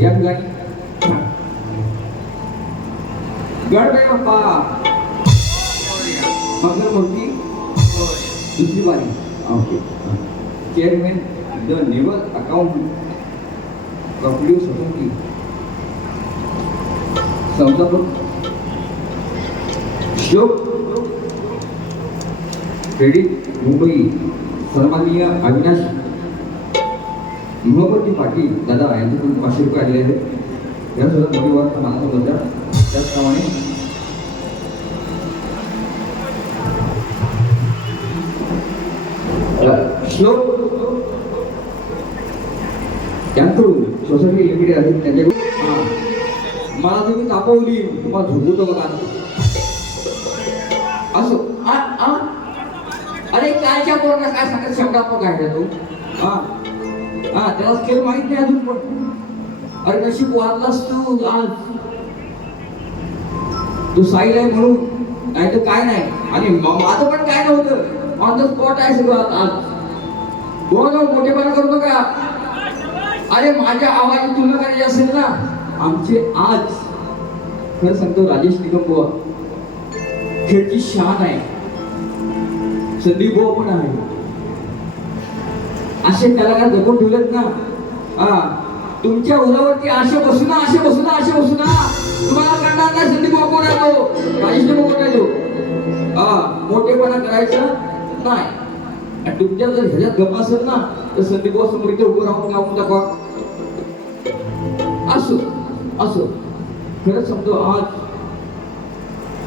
या ठिकाणी गणपती बाप्पा मंगलमूर्ती दुसरी बारी okay chairman the naval account cooperative society संस्थापक श्लोक क्रेडिट मुंबई सन्माननीय अविनाश गृहपती पाटील दादा यांच्याकडून 500 रुपये आलेले आहेत या सुद्धा मोठी वार्ता मानाचा बद्दल त्याचप्रमाणे श्लोक यांकडून सोसायटी लिमिटेड आहे त्यांच्याकडून मला तुम्ही तापवली तुम्हाला झोपवतो बघा असो अरे कायच्या पोराला काय सांगत शब्द आपण काय तू त्याला स्केल माहित नाही अजून पण अरे नशीब वाढलास तू आज तू साईल आहे म्हणून नाही तर काय नाही आणि माझं पण काय नव्हतं ऑन द स्पॉट आहे सगळं आज बोल मोठेपणा करू नका अरे माझ्या आवाजाची तुलना करायची असेल ना आमचे आज खरं सांगतो राजेश निकम बुवा खेळची शान आहे संदीप बुवा पण आहे असे कलाकार जपून ठेवलेत ना तुमच्या उरावरती असे बसू ना तुम्हाला करणार नाही संदीप बुवा कोण आहे तो राजेश निकम कोण आहे तो मोठेपणा करायचा नाही आणि तुमच्या जर ह्याच्यात गप्पा असेल ना तर संदीप बुवा समोर इथे उभं राहून लावून दाखवा असो खरंच सांगतो आज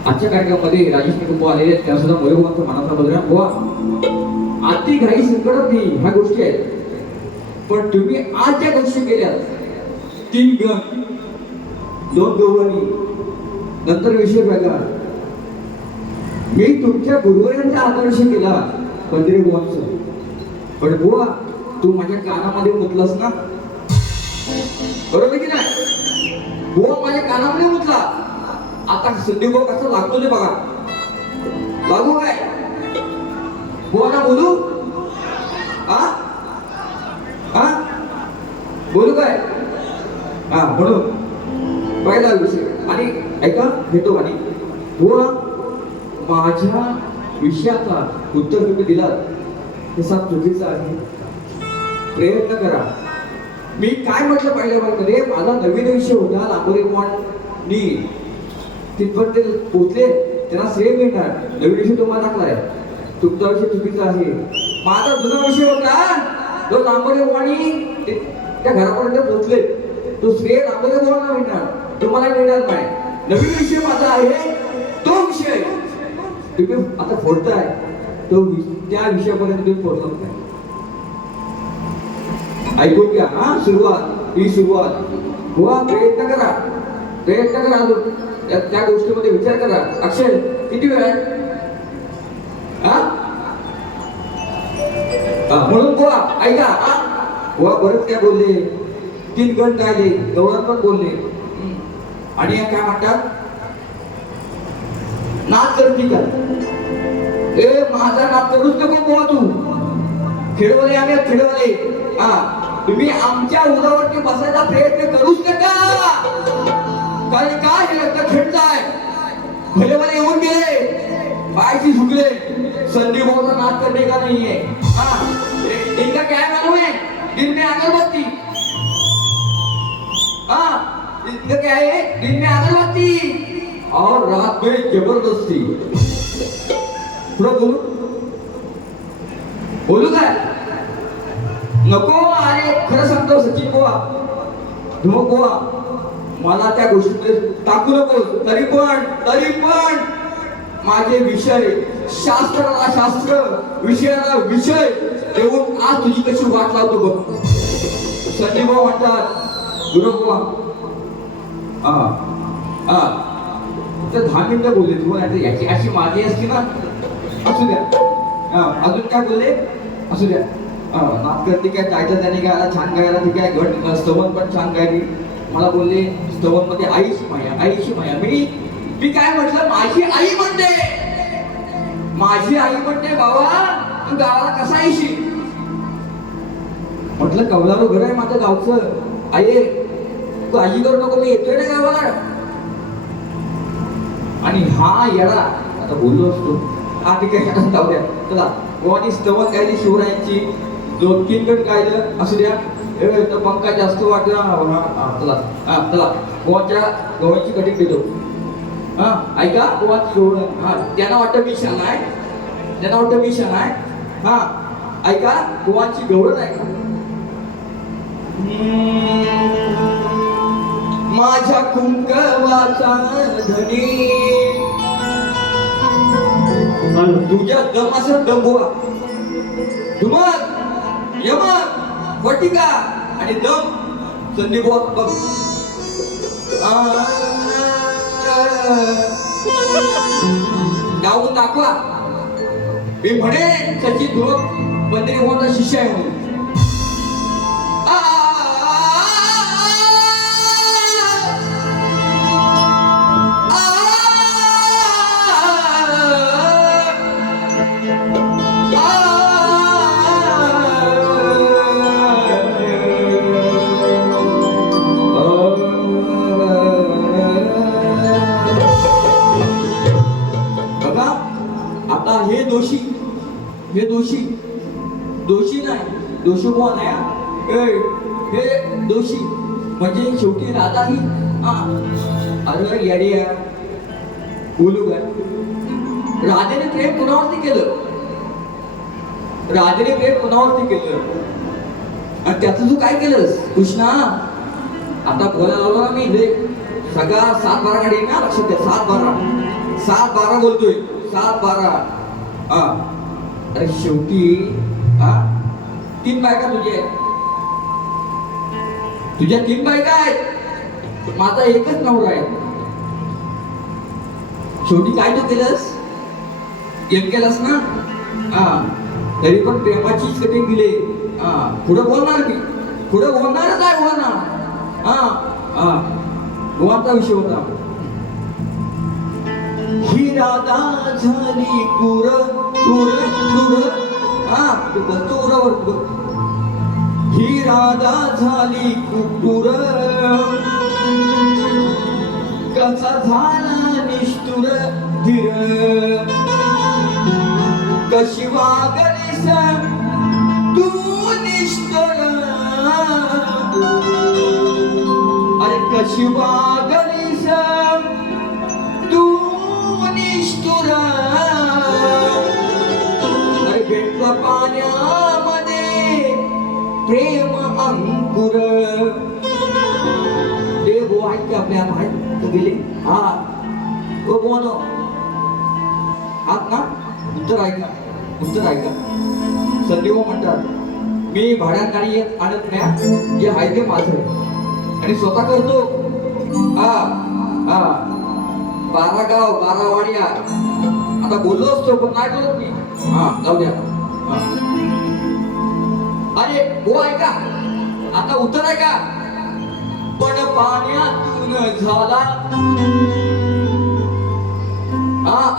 आजच्या कार्यक्रमामध्ये राजेश निकम आलेले आहेत त्या सुद्धा मयूरभाऊंचा मनाचा बदला बुवा आती घाई संकटात नाही ह्या गोष्टी आहेत पण तुम्ही आज ज्या गोष्टी केल्या 3 गण 2 गवळणी नंतर विषय वेगळा मी तुमच्या गुरुवारांचा आदर्श केला पंधरे बुवांचा पण बुवा तू माझ्या कानामध्ये म्हटलंस ना बरोबर की नाही बुवा माझ्या कानामध्ये म्हटला आता संदीप भाऊ कसं लागतो ते बघा लागू काय बुवाला बोलू बोलू काय म्हणून पहिला विषय आणि ऐका घेतो आणि बुवा माझ्या विषयाचा उत्तर तुम्ही दिला तसा चुकीचा आहे प्रयत्न करा मी काय म्हटलं पहिल्या वर्गामध्ये माझा नवीन विषय होता लांबोरे पॉइंटनी तिथपर्यंत ते पोचले त्यांना श्रेय मिळणार नवीन विषय तुम्हाला टाकलाय तुमचा विषय चुकीचा आहे माझा जुना विषय होता तो लांबोरे वाणी त्या घरापर्यंत पोचले तो श्रेय लांबोरे पॉइंटला मिळणार तुम्हाला मिळणार नाही नवीन विषय माझा आहे तो विषय तुम्ही आता फोडताय तो त्या विषयापर्यंत तुम्ही पोहोचत नाही ऐकून घ्या सुरुवात ही सुरुवात बुवा प्रयत्न करा अजून त्या गोष्टीमध्ये विचार करा अक्षय किती वेळ आहे म्हणून बुवा ऐका बुवा बरंच काय बोलले 3 गण गायले गवळण पण बोलले आणि काय म्हणतात नाच करती का माझा नाच करूच नको बुवा तू खेळवले आम्ही खेळवले तुम्ही आमच्या उरावरती बसायचा प्रयत्न करूच नका कारण काय हे रक्त खेळताय भले भले येऊन गेले पायची झुकले संदीप भाऊचा नाच करने का नहीं है इनका क्या मालूम है दिन में अगरबत्ती इनका क्या है दिन में अगरबत्ती और रात में जबरदस्ती बोलू काय नको अरे खरं सांगतो सचिन बुवा धुमक बुवा मला त्या गोष्टीत टाकू नको तरी पण माझे विषय शास्त्राला शास्त्र विषयाला विषय देऊन आज तुझी कशी वाट लावतो बघ संजय भाऊ म्हणतात गुरु बुवा तर 10 मिनिटं बोलले तुम्हाला याची अशी माझी असती ना असू द्या अजून काय बोलले असू द्या नाच करते काय टायटल त्याने गायला छान गायला ठीक आहे घट स्तवन पण छान गायली मला बोलले स्तवन मध्ये आईची माया मी काय म्हटलं माझी आई म्हणते बाबा तू गावाला कसा येशील म्हटलं कवलारू घर आहे माझ्या गावचं आई तू काळजी करू नको, मी येतोय ना गावाला. आणि हा येडा आता बोललो असतो, हा ठीक आहे जाऊ द्या, चला गोवानी स्तवन गायली शिवरायांची, 2-3 गट गायलं असू द्या, तर पंखा जास्त वाटला. चला चला गोवाची कटिंग देतो. हा ऐका, गोवाची गवळण. हा त्यांना वाटतं मी शान आहे, त्यांना वाटतं मी शान आहे. हा ऐका, गोवाची गवळण ऐका. माझ्या कुंकवाचा धनी, तुझ्या दम असं दम बुवा, धुमक यमक वटिका आणि दम संदीप बघ. गावून दाखवा. मी म्हणे सचिन धुमक बंदरी मोठा शिष्य आहे म्हणून. हे दोषी नाही, दोषी कोण आहे? हे दोषी म्हणजे शेवटी राधा ही. अरे येड्या बोलू काय, राधेने प्रेम कोणावरती केलं? राधेने प्रेम कोणावरती केलं? आणि त्याचं तू काय केलंस कृष्णा? आता बोलायला लावला ना मी, सगळा 7-12 गाडी ना, लक्षात द्या. 7-12 बोलतोय, 7-12. अरे शेवटी 3 बायका तुझ्या 3 बायका आहेत, माझा एकच नवरा आहे. शेवटी काय तू केलंस? गेम केलास ना. तरी पण प्रेमाचीच कटिंग दिली. पुढे बोलणार मी, पुढे बोलणारच आहे बोलणार. गोवाचा विषय होता. ही राधा झाली कुर कुर कुर. तू बसतो उरावर. ही राधा झाली कुकुर, कसा झाला निष्ठुर धीर. कशी वागलीस तू निष्ठुर, अरे कशी वागलीस तू निष्ठुर. अरे भेटला पाण्यामध्ये प्रेम अंकुर. देव आहेत आपल्या माहित गेले. बोनो आत ना. उत्तर ऐका. संदीप म्हणतात, मी भाड्यात गाडी आणत नाही, जे आहे ते माझं आणि स्वतः करतो. 12 गाव 12 वाड्या. आता बोललो असतो पण नाही बोलत मी. जाऊ द्या. अरे हो ऐका, आता उत्तर ऐका. पण पाण्यातून झाला.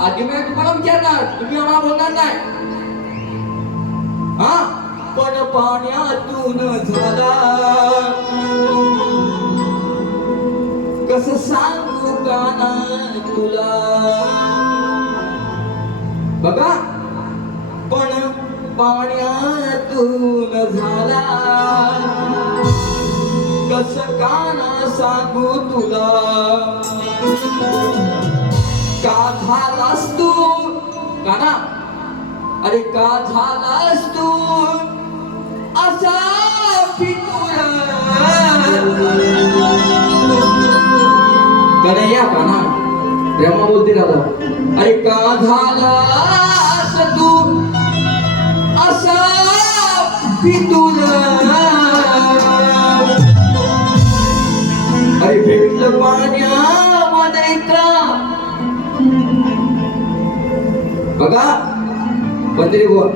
आधी मी तुम्हाला विचारणार, तुम्ही आम्हाला बोलणार नाही. पण पाण्यातून झाला, कसं सांगू काना तुला. बघा, पण पाण्यातून झाला, कसं काना सांगू तुला. का झालास तू काना, अरे का झालास तू असा फितूर. कन्हैया काना प्रेमा बोलते राधा. अरे का झालास तू असा फितूर. अरे भेटलं पाण्यामध्ये का. बघा बंदरी बुवा.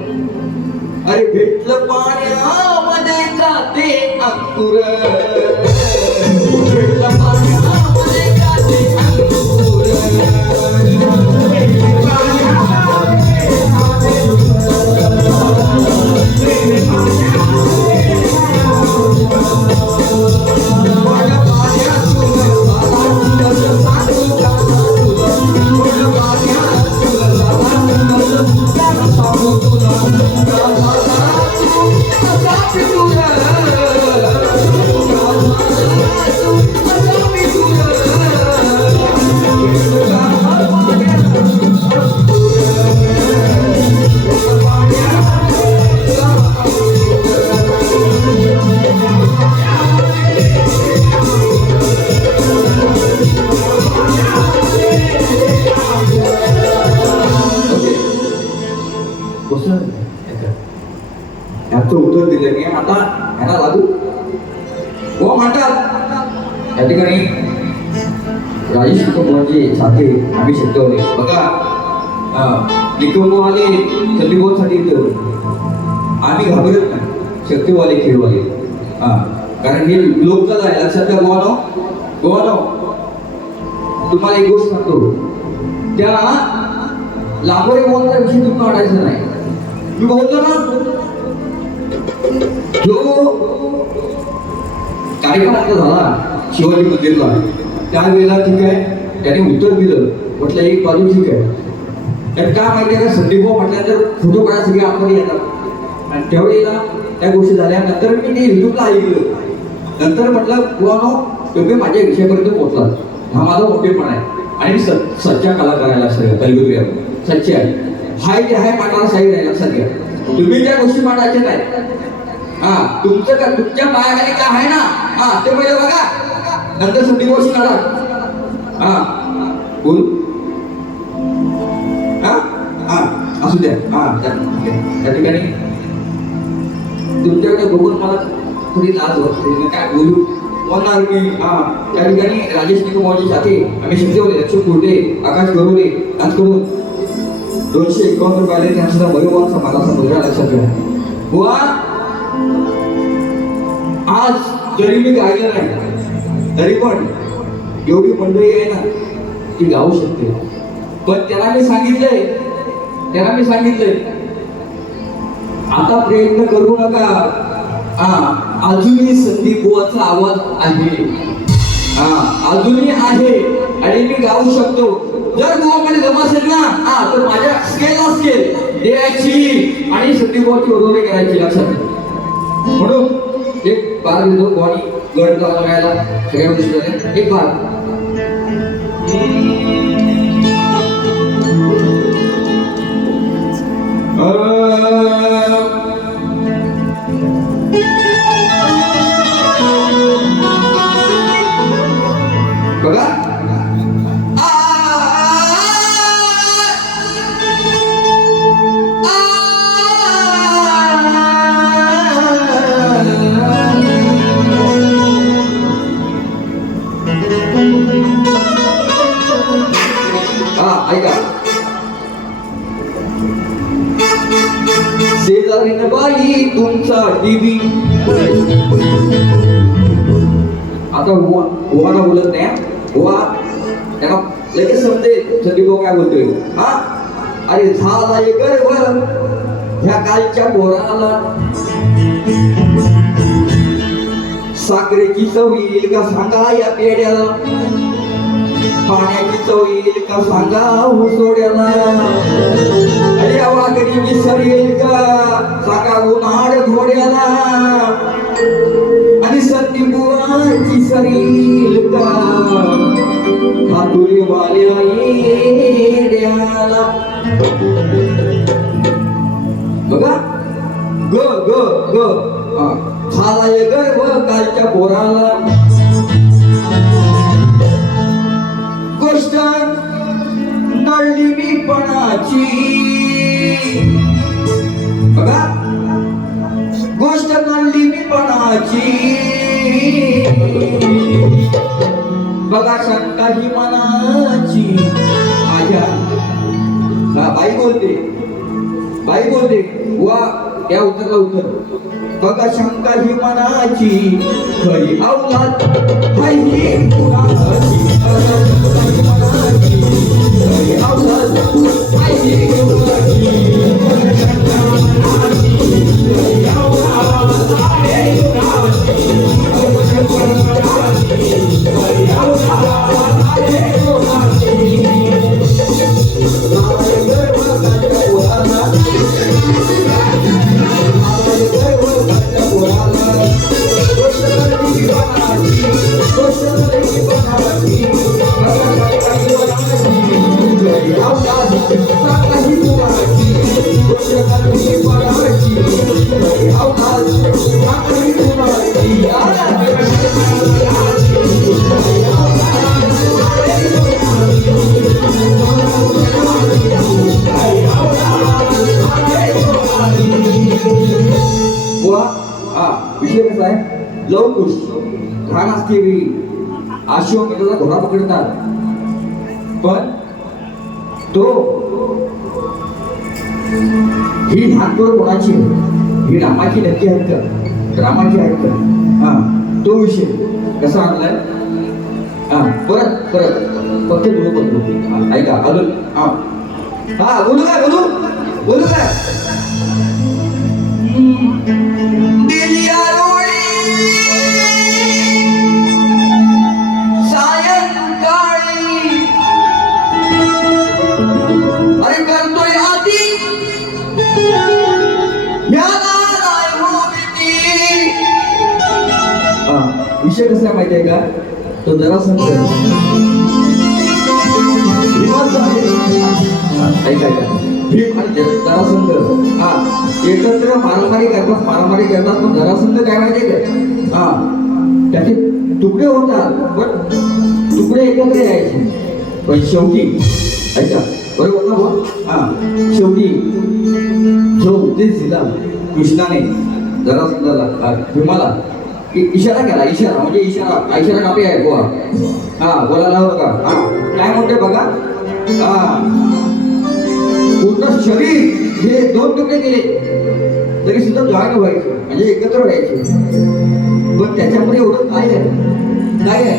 अरे भेटलं पाण्यामध्ये का ते अंकुर. भेटलं पाण्यामध्ये का ते अंकुर. माझ्या पाण्यामध्ये त्या ठिकाणी राजेश कुटुंबाचे साथे आम्ही शिकवले बघा. निकुंभवाले संदीपसाठी आम्ही घाबरत नाही, शक्तीवाले खेळवाले. कारण हे लोककला आहे, लक्षात घ्या गोवानो. गोवानो तुम्हाला एक गोष्ट सांगतो, त्या लांबोरे गोवांचा विषय तुम्ही काढायचा नाही. मी बोलतो ना, जो कार्यक्रम आपला झाला शिवाजी मंदिरला, त्यावेळेला ठीक आहे त्याने उत्तर दिलं, म्हटलं एक बाजू ठीक आहे. तर काय माहिती आहे का, संदीप म्हटल्यानंतर फोटो काढायसाठी आतमध्ये येतात. आणि त्यावेळेला त्या गोष्टी झाल्यानंतर मी ते युट्यूबला ऐकलं. नंतर म्हटलं बुवानो तुम्ही माझ्या विषयापर्यंत पोहोचला, हा माझा मोठेपणा आहे. आणि मी सच्चा कलाकार आहे, लक्षात घ्या. कलयुगी सच्चे आहे, हाय जे आहे मांडणारा साईड आहे, लक्षात घ्या. तुम्ही त्या गोष्टी मांडायच्या नाही. तुमचं का तुमच्या पायाखाली काय आहे ना, ते पहिलं बघा, नंतर संदीप गोष्टी काढा. बोल असू द्या. त्या ठिकाणी तुमच्याकडे बघून मला थोडी लाज वाटते, काय बोलू बोलणार मी. त्या ठिकाणी राजेश निकुंभवाचे साथे आम्ही शिकवले, लक्ष कोटे, आकाश गरोले, आज करून 251 रुपये आले. त्यांचा भगवानचा मालाचा मुद्रा, लक्षात घ्या. बुवा आज जरी मी गायलं नाही तरी पण एवढी मंडळी आहे ना ती गाऊ शकते. पण त्याला मी सांगितलंय आता प्रयत्न करू नका. अजूनही संदीप बुवाचा आवाज आहे, अजूनही आहे आणि मी गाऊ शकतो. जर बुवाकडे जमा असेल ना तर माझ्या स्केल द्यायची आणि संदीप बुवाची वगैरे करायची, लक्षात घ्या. म्हणून एक बार देतो बुवानी गड जाऊन बघायला सगळ्या गोष्टी. एक बार बघा. ऐका, शेजारीन बाई तुमचा टीव्ही. आता ओवाना बोलत नाही, ओवा त्याला लगेच समजेल संदीप काय बोलतोय. अरे झाला गर्व ह्या कालच्या पोराला, साखरेची चव येईल का सांगा या पेड्याला, पाण्याची चव येईल का सांगा हुसोड्याला, अरे वाघरी विसर येईल का सांगा उन्हाळ घोड्याला, आणि संदीपुराची सरील का हातुरी वाल्या येड्याला. बघा ग ग ग झालाय गर्व कालच्या पोराला, गोष्ट नळली मी पणाची. बघा गोष्ट नळली मी पणाची, बघा शंका ही मनाची. माझ्या बाई बोलते वा त्या उत्तराला उत्तर. बघा शंका ही मनाची, खरी अवलाद हाय ही कुणाची, मनाची खरी अवलाद हाय ही कुणाची, विषय कसा आहे, लवकुश घाण असते वेळी अश्वमेधाचा घोडा पकडतात, पण तो ही नागपूर कोणाची आहे? ही रामाची नक्की आहेत का? रामाची आहेत का? हा, तो विषय कसा आणलाय? हा, परत परत फक्त बरोबर ऐका अजून. हा हा, बोलू काय बोलू काय? दिलिया रोळी सायंकाळी अरे करतोय आधी याला नाही हो भीती. विषय कसा आहे माहिती आहे का? तो जरासंध भीमाचा आहे. ऐका भीम आणि जरासंध हा एकत्र मारामारी करतात पण जरासंध काय माहितीये का? हा, त्याचे तुकडे होतात पण तुकडे एकत्र यायचे, पण शेवटी ऐका बरोबर ना बुवा? हा, शेवटी जो उपदेश दिला कृष्णाने जरासंधाला भीमाला, इशारा केला, इशारा म्हणजे इशारा कापी आहे बुवा. हा, बोलायला हवं का? हा, काय म्हणते बघा. हा, पूर्ण शरीर हे 2 तुकडे केले तरी सुद्धा जॉईन व्हायचे, म्हणजे एकत्र व्हायचे. पण त्याच्यामध्ये एवढं काय आहे?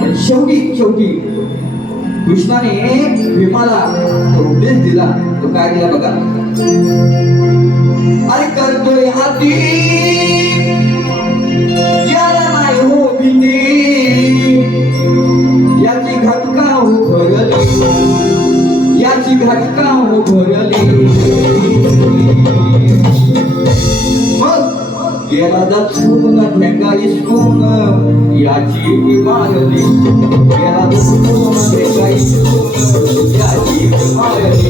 पण शेवटी कृष्णाने भीमाला तो उपदेश दिला. तो काय दिला बघा. अरे करतोय हाती याला नाही हो भीती, याची घटका हो भरली, याची घटका हो भरली. मग गेला दचकून ढेंगा इसकून याची मारली, गेला दचकून ढेंगा इसकून याची मारली.